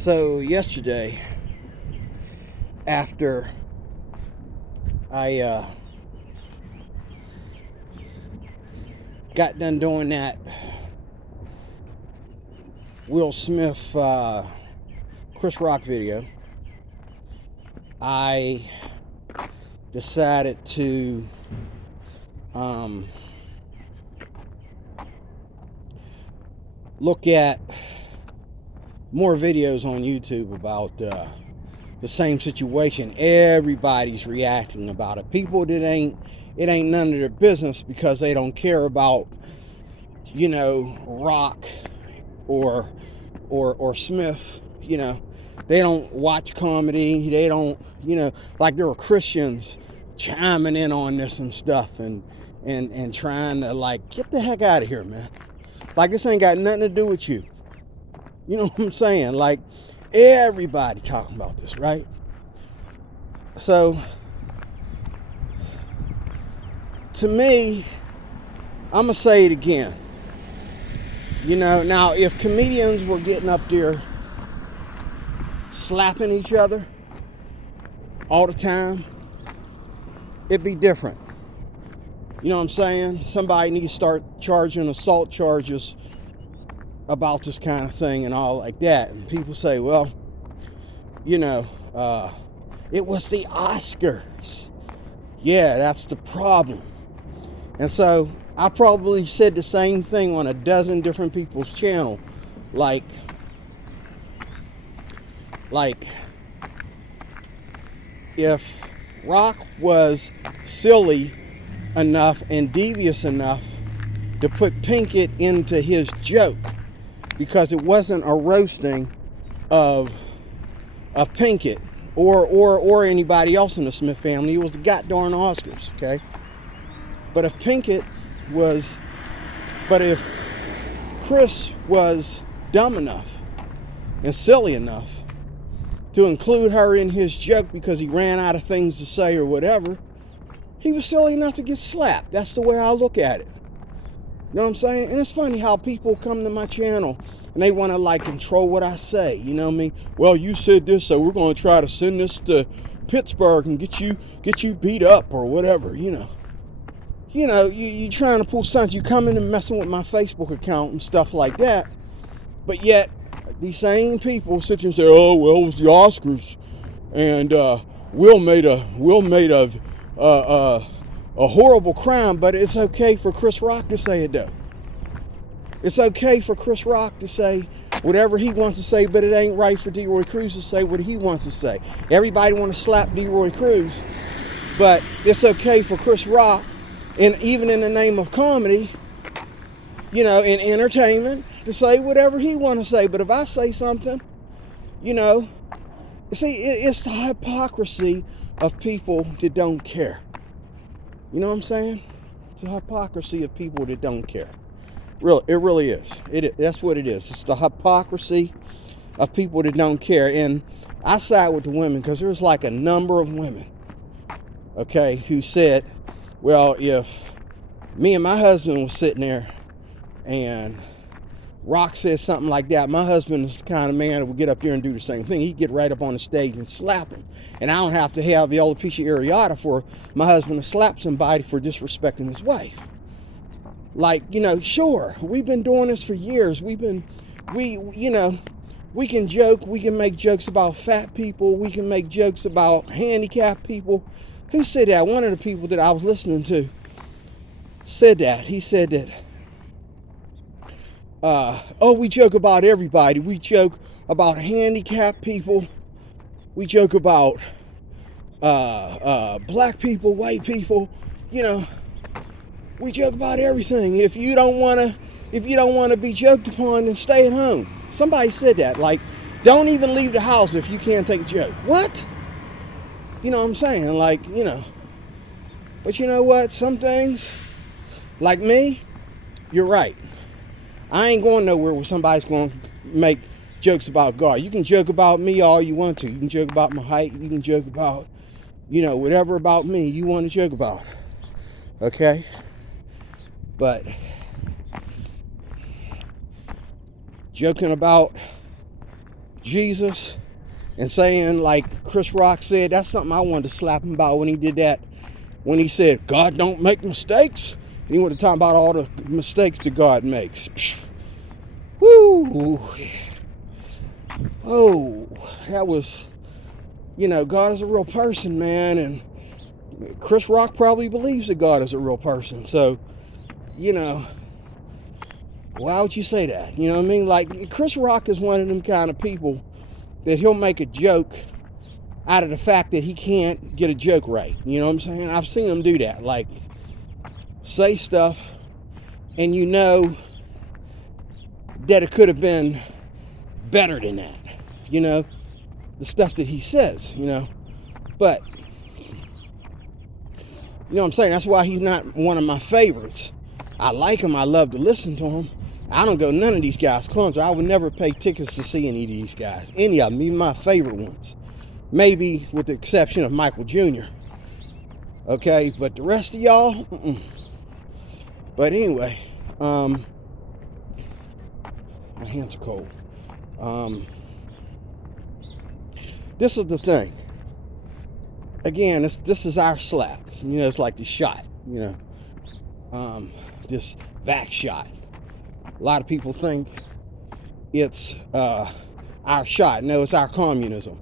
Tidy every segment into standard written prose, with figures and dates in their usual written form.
So yesterday, after I got done doing that Will Smith Chris Rock video, I decided to look at more videos on YouTube about the same situation. Everybody's reacting about it. People that it ain't none of their business because they don't care about, Rock or Smith. They don't watch comedy. They don't, like there were Christians chiming in on this and stuff and trying to like get the heck out of here, man. Like this ain't got nothing to do with you. You know what I'm saying? Like everybody talking about this, right? So to me, I'm gonna say it again. Now if comedians were getting up there slapping each other all the time, it'd be different. You know what I'm saying? Somebody needs to start charging assault charges about this kind of thing and all like that. And people say, well, it was the Oscars. Yeah, that's the problem. And so I probably said the same thing on a dozen different people's channel. Like if Rock was silly enough and devious enough to put Pinkett into his joke, because it wasn't a roasting of Pinkett or anybody else in the Smith family. It was the goddamn Oscars, okay? But if Chris was dumb enough and silly enough to include her in his joke because he ran out of things to say or whatever, he was silly enough to get slapped. That's the way I look at it. You know what I'm saying? And it's funny how people come to my channel and they want to like control what I say. You know what I mean? Well, you said this, so we're going to try to send this to Pittsburgh and get you beat up or whatever. You trying to pull stunts. You coming and messing with my Facebook account and stuff like that. But yet these same people sit there and say, "Oh, well, it was the Oscars, and Will made a horrible crime." But it's okay for Chris Rock to say it though. It's okay for Chris Rock to say whatever he wants to say, but it ain't right for DeRoy Cruz to say what he wants to say. Everybody want to slap DeRoy Cruz, but it's okay for Chris Rock, and even in the name of comedy, and entertainment, to say whatever he want to say. But if I say something, see, it's the hypocrisy of people that don't care. You know what I'm saying? It's the hypocrisy of people that don't care. It really is. That's what it is. It's the hypocrisy of people that don't care. And I side with the women because there's like a number of women, okay, who said, well, if me and my husband was sitting there and Rock said something like that, my husband is the kind of man that would get up there and do the same thing. He'd get right up on the stage and slap him. And I don't have to have the alopecia areata for my husband to slap somebody for disrespecting his wife. Like, sure, we've been doing this for years. We can joke, we can make jokes about fat people, we can make jokes about handicapped people. Who said that? One of the people that I was listening to said that. He said that, we joke about everybody. We joke about handicapped people. We joke about black people, white people, we joke about everything. If you don't want to be joked upon, then stay at home. Somebody said that. Like, don't even leave the house if you can't take a joke. What? You know what I'm saying? Like, But you know what? Some things, like me, you're right. I ain't going nowhere where somebody's going to make jokes about God. You can joke about me all you want to. You can joke about my height. You can joke about, whatever about me you want to joke about. Okay? But joking about Jesus and saying, like Chris Rock said, that's something I wanted to slap him about when he did that. When he said, God don't make mistakes. And he wanted to talk about all the mistakes that God makes. Woo! Oh, that was, God is a real person, man. And Chris Rock probably believes that God is a real person. So, why would you say that? You know what I mean? Like, Chris Rock is one of them kind of people that he'll make a joke out of the fact that he can't get a joke right. You know what I'm saying? I've seen him do that. Like, say stuff and that it could have been better than that. The stuff that he says, But, what I'm saying? That's why he's not one of my favorites. I like him. I love to listen to him. I don't go none of these guys' concerts. I would never pay tickets to see any of these guys. Any of them, even my favorite ones. Maybe with the exception of Michael Jr. Okay, but the rest of y'all, But anyway, my hands are cold. This is the thing. Again, this is our slap. It's like the shot. This vax shot. A lot of people think it's our shot. No, it's our communism.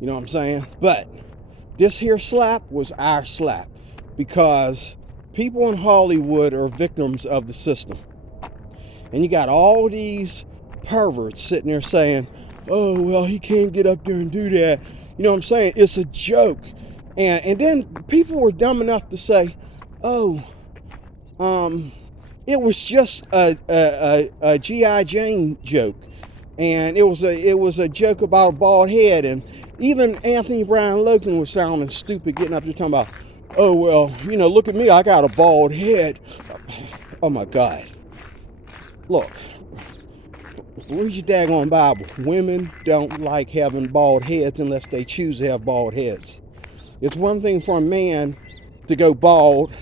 You know what I'm saying? But this here slap was our slap because people in Hollywood are victims of the system. And you got all these perverts sitting there saying, oh, well, he can't get up there and do that. You know what I'm saying? It's a joke. And then people were dumb enough to say, oh, it was just a G.I. Jane joke. And it was a joke about a bald head. And even Anthony Brian Logan was sounding stupid getting up there talking about, oh, well, look at me, I got a bald head. Oh, my God. Look, read your daggone Bible. Women don't like having bald heads unless they choose to have bald heads. It's one thing for a man to go bald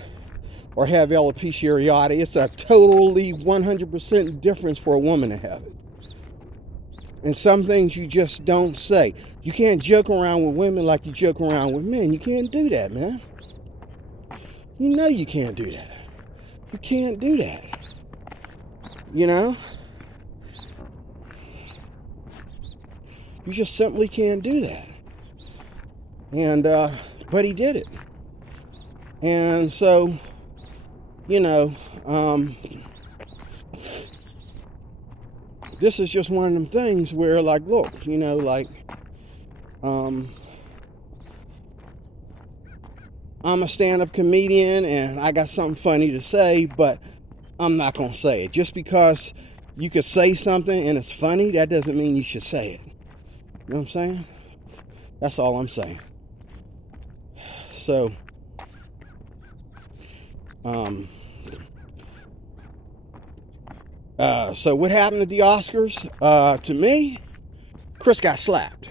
or have alopecia areata. It's a totally 100% difference for a woman to have it. And some things you just don't say. You can't joke around with women like you joke around with men. You can't do that, man. You can't do that. You can't do that. You just simply can't do that. And, but he did it. And so, this is just one of them things where, like, look, I'm a stand-up comedian and I got something funny to say, but I'm not going to say it. Just because you could say something and it's funny, that doesn't mean you should say it. You know what I'm saying? That's all I'm saying. So, so what happened at the Oscars? To me, Chris got slapped.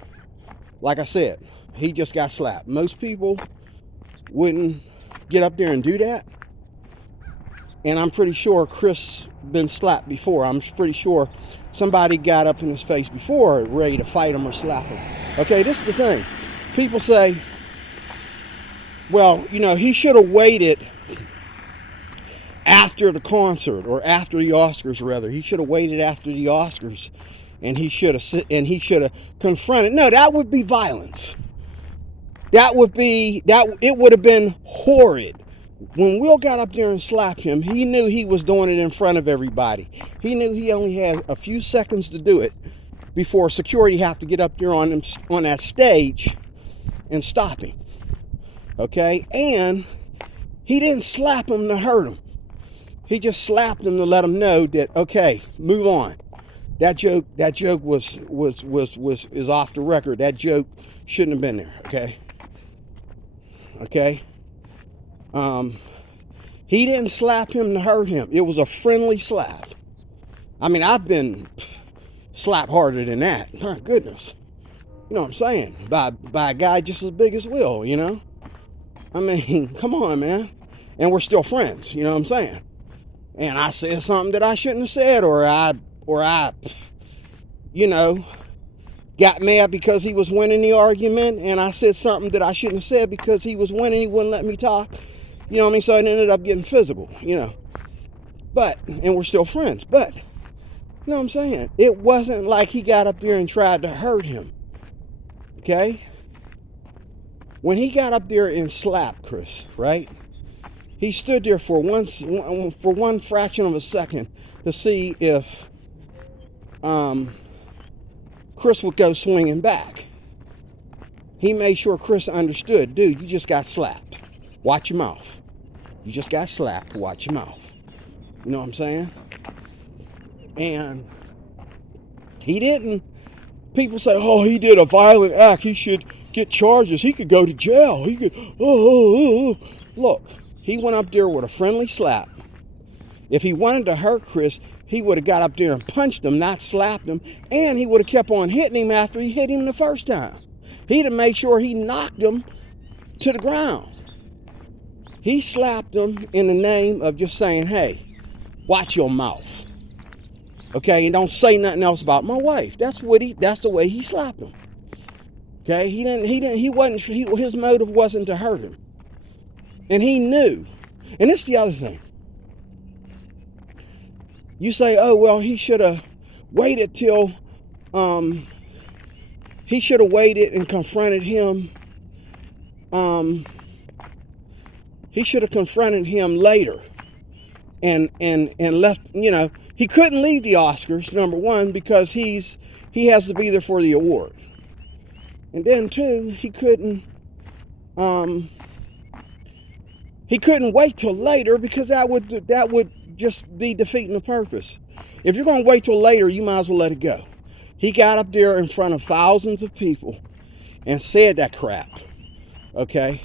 Like I said, he just got slapped. Most people wouldn't get up there and do that. And I'm pretty sure Chris been slapped before. I'm pretty sure somebody got up in his face before ready to fight him or slap him. Okay, this is the thing. People say, well, he should have waited after the concert, or after the Oscars, rather. He should have waited after the Oscars, and he should have confronted. No, that would be violence. It would have been horrid. When Will got up there and slapped him, he knew he was doing it in front of everybody. He knew he only had a few seconds to do it before security have to get up there on that stage and stop him. Okay? And he didn't slap him to hurt him. He just slapped him to let him know that, okay, move on. That joke is off the record. That joke shouldn't have been there, okay? Okay? He didn't slap him to hurt him. It was a friendly slap. I mean, I've been slapped harder than that. My goodness. You know what I'm saying? By a guy just as big as Will, I mean, come on, man. And we're still friends, you know what I'm saying? And I said something that I shouldn't have said, or I got mad because he was winning the argument, and I said something that I shouldn't have said because he was winning, he wouldn't let me talk. You know what I mean? So it ended up getting physical, you know. But, and we're still friends, but, you know what I'm saying? It wasn't like he got up there and tried to hurt him, okay? When he got up there and slapped Chris, right? He stood there for one fraction of a second to see if Chris would go swinging back. He made sure Chris understood, dude, you just got slapped. Watch your mouth. You just got slapped. Watch your mouth. You know what I'm saying? And he didn't. People say, oh, he did a violent act. He should get charges. He could go to jail. He could, Look, he went up there with a friendly slap. If he wanted to hurt Chris, he would have got up there and punched him, not slapped him. And he would have kept on hitting him after he hit him the first time. He'd have made sure he knocked him to the ground. He slapped him in the name of just saying, hey, watch your mouth. Okay, and don't say nothing else about my wife. That's the way he slapped him. Okay, his motive wasn't to hurt him. And he knew. And it's the other thing. You say, oh, well, he should have waited till, he should have waited and confronted him. He should have confronted him later and left, you know, he couldn't leave the Oscars, number one, because he has to be there for the award. And then two, he couldn't wait till later because that would just be defeating the purpose. If you're going to wait till later, you might as well let it go. He got up there in front of thousands of people and said that crap. Okay?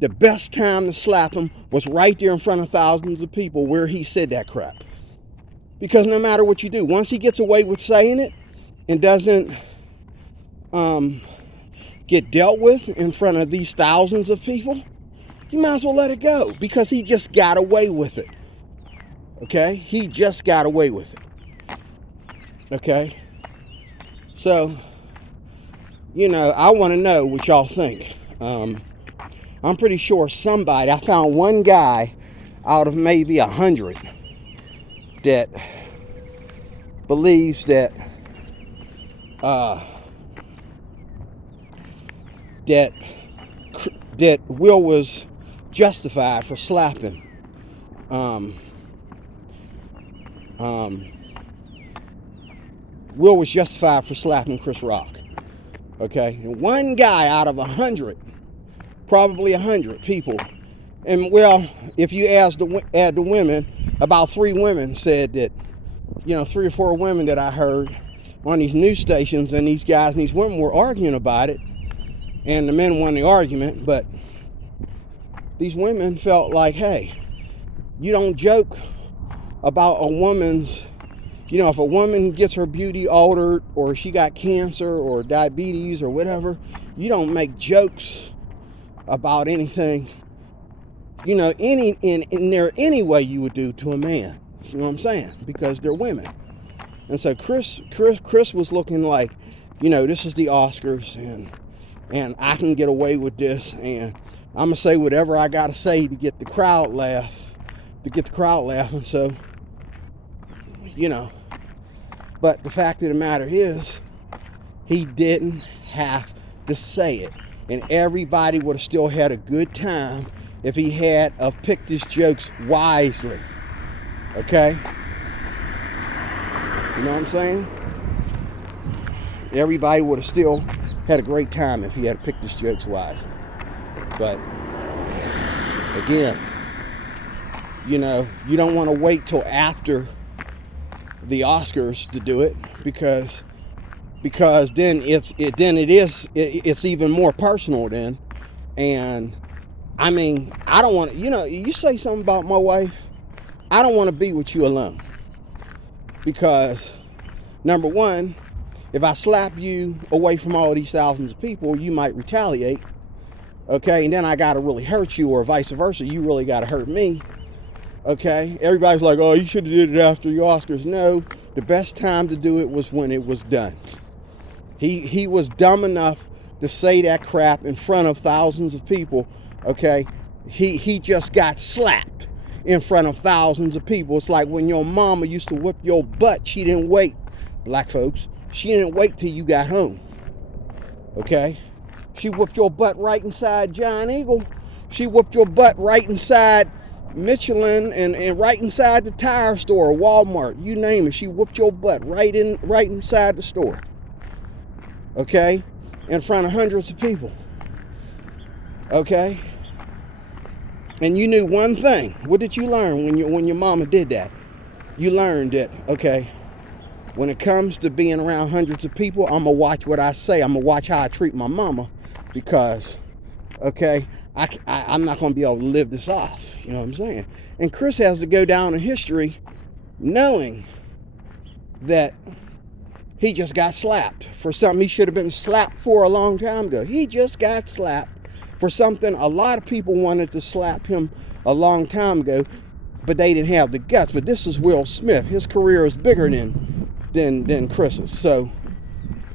The best time to slap him was right there in front of thousands of people where he said that crap. Because no matter what you do, once he gets away with saying it and doesn't get dealt with in front of these thousands of people, you might as well let it go because he just got away with it. Okay? He just got away with it. Okay? So, you know, I want to know what y'all think. I'm pretty sure somebody, I found one guy out of maybe 100 that believes that that Will was justified for slapping Will was justified for slapping Chris Rock. Okay? And one guy out of 100, probably 100 people, and well, if you add the women, about 3 women said that, you know, 3 or 4 women that I heard on these news stations, and these guys and these women were arguing about it, and the men won the argument, but these women felt like, hey, you don't joke about a woman's, you know, if a woman gets her beauty altered or she got cancer or diabetes or whatever, you don't make jokes about anything, you know, in there any way you would do to a man. You know what I'm saying? Because they're women. And so Chris was looking like, you know, this is the Oscars and I can get away with this and I'm gonna say whatever I gotta say to get the crowd laughing. So, you know, but the fact of the matter is, he didn't have to say it. And everybody would have still had a good time if he had picked his jokes wisely. Okay? You know what I'm saying? Everybody would have still had a great time if he had picked his jokes wisely. But, again, you know, you don't want to wait till after the Oscars to do it because then it's even more personal then. And I mean, I don't want to, you know, you say something about my wife, I don't want to be with you alone. Because number one, if I slap you away from all of these thousands of people, you might retaliate. Okay, and then I gotta really hurt you, or vice versa, you really gotta hurt me. Okay, everybody's like, oh, you should have did it after the Oscars. No, the best time to do it was when it was done. He was dumb enough to say that crap in front of thousands of people. Okay, he just got slapped in front of thousands of people. It's like when your mama used to whip your butt. She didn't wait, black folks. She didn't wait till you got home. Okay, she whipped your butt right inside John Eagle. She whipped your butt right inside Michelin and right inside the tire store, Walmart, you name it. She whooped your butt right inside the store. Okay? In front of hundreds of people. Okay? And you knew one thing. What did you learn when your mama did that? You learned that, okay, when it comes to being around hundreds of people, I'm gonna watch what I say. I'm gonna watch how I treat my mama, because okay, I'm not going to be able to live this off. You know what I'm saying? And Chris has to go down in history knowing that he just got slapped for something he should have been slapped for a long time ago. He just got slapped for something a lot of people wanted to slap him a long time ago, but they didn't have the guts. But this is Will Smith. His career is bigger than Chris's. So,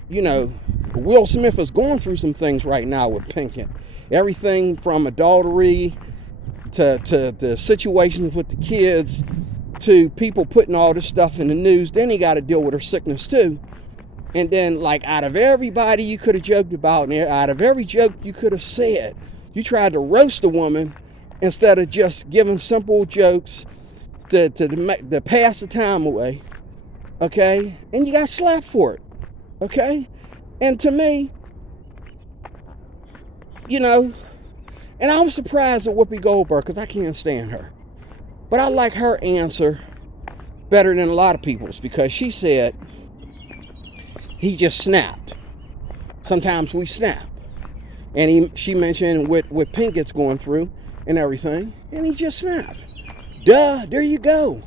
you know, Will Smith is going through some things right now with Pinkett. Everything from adultery to the situations with the kids to people putting all this stuff in the news. Then he got to deal with her sickness too. And then, like, out of everybody you could have joked about, and out of every joke you could have said, you tried to roast a woman instead of just giving simple jokes to pass the time away. Okay? And you got slapped for it. Okay? And to me, you know, and I was surprised at Whoopi Goldberg because I can't stand her. But I like her answer better than a lot of people's, because she said he just snapped. Sometimes we snap. And she mentioned what Pinkett's going through and everything, and he just snapped. Duh, there you go.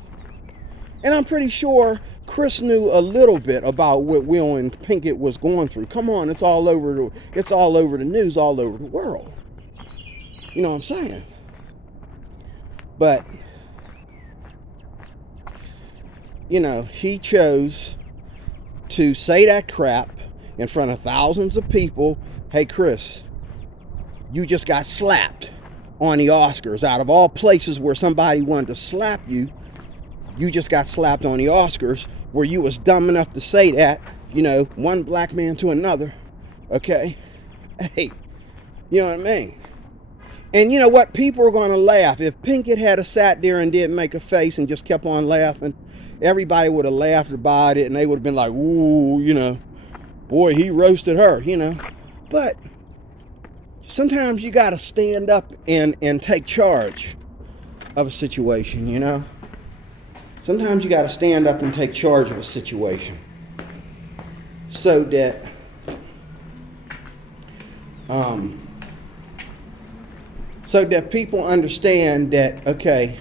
And I'm pretty sure Chris knew a little bit about what Will and Pinkett was going through. Come on, it's all over the news, all over the world. You know what I'm saying? But, you know, he chose to say that crap in front of thousands of people. Hey, Chris, you just got slapped on the Oscars. Out of all places where somebody wanted to slap you, you just got slapped on the Oscars, where you was dumb enough to say that, you know, one black man to another. Okay? Hey, you know what I mean? And you know what? People are going to laugh. If Pinkett had sat there and didn't make a face and just kept on laughing, everybody would have laughed about it, and they would have been like, ooh, you know, boy, he roasted her, you know. But sometimes you got to stand up and take charge of a situation, you know. Sometimes you got to stand up and take charge of a situation so that people understand that, okay,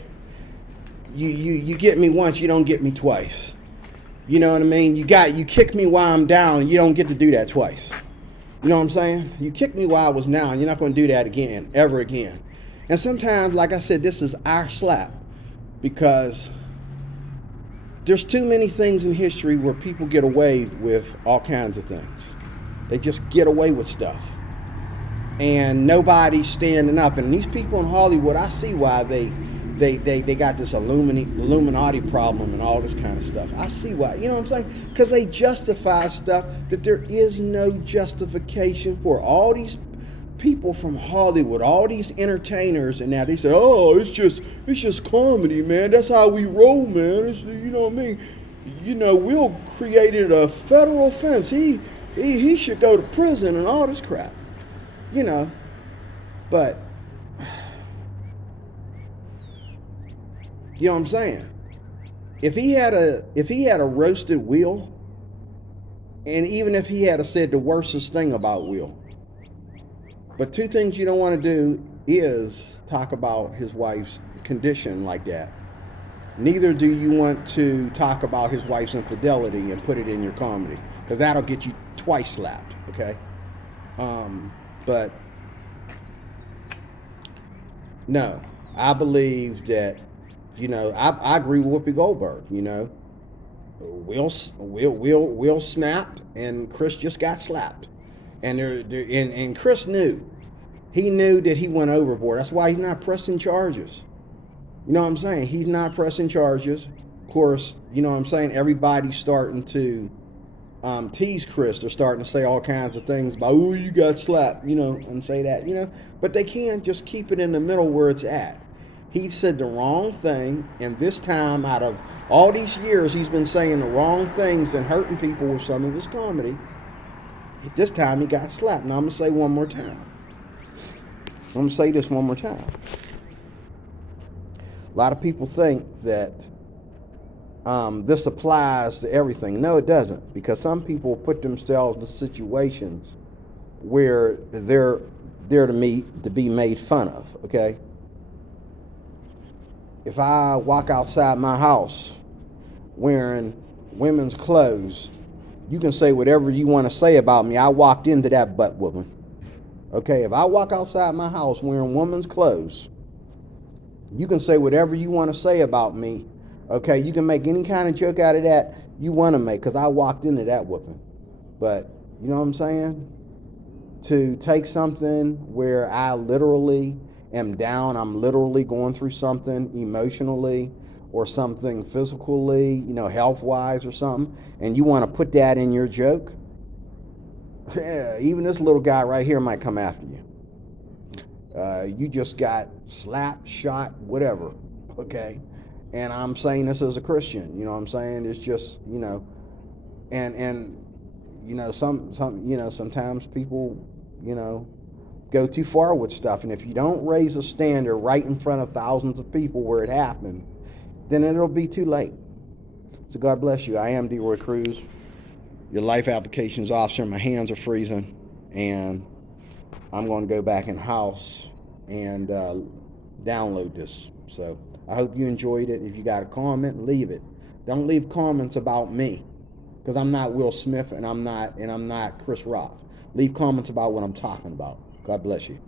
you get me once, you don't get me twice. You know what I mean? You kick me while I'm down, you don't get to do that twice. You know what I'm saying? You kicked me while I was down, you're not going to do that again, ever again. And sometimes, like I said, this is our slap, because there's too many things in history where people get away with all kinds of things. They just get away with stuff. And nobody's standing up. And these people in Hollywood, I see why they got this Illuminati problem and all this kind of stuff. I see why. You know what I'm saying? Because they justify stuff that there is no justification for. All these people from Hollywood, all these entertainers, and now they say, oh, it's just comedy, man. That's how we roll, man. You know what I mean? You know, Will created a federal offense. He should go to prison and all this crap. You know, but you know what I'm saying? If he had a roasted Will, and even if he had said the worstest thing about Will, but two things you don't want to do is talk about his wife's condition like that. Neither do you want to talk about his wife's infidelity and put it in your comedy, because that'll get you twice slapped, okay? But no, I believe that I agree with Whoopi Goldberg. Will snapped, and Chris just got slapped, and and Chris knew. He knew that he went overboard. That's why he's not pressing charges. You know what I'm saying? He's not pressing charges. Of course, you know what I'm saying? Everybody's starting to tease Chris. They're starting to say all kinds of things about, oh, you got slapped, and say that, But they can't just keep it in the middle where it's at. He said the wrong thing, and this time, out of all these years, he's been saying the wrong things and hurting people with some of his comedy. This time he got slapped. Now I'm going to say one more time. I'm going to say this one more time. A lot of people think that this applies to everything. No, it doesn't, because some people put themselves in situations where they're to be made fun of, okay? If I walk outside my house wearing women's clothes, you can say whatever you want to say about me. I walked into that butt whooping. Okay, if I walk outside my house wearing women's clothes, you can say whatever you want to say about me. Okay, you can make any kind of joke out of that you want to make, because I walked into that whooping. But, you know what I'm saying? To take something where I literally am down, I'm literally going through something emotionally or something physically, health-wise or something, and you want to put that in your joke, yeah, even this little guy right here might come after you. You just got slapped, shot, whatever, okay? And I'm saying this as a Christian, you know what I'm saying? It's just, and sometimes people, go too far with stuff. And if you don't raise a standard right in front of thousands of people where it happened, then it'll be too late. So God bless you. I am DeRoy Cruz, your life applications officer. My hands are freezing, and I'm going to go back in the house and download this. So I hope you enjoyed it. If you got a comment, leave it. Don't leave comments about me, because I'm not Will Smith and I'm not Chris Rock. Leave comments about what I'm talking about. God bless you.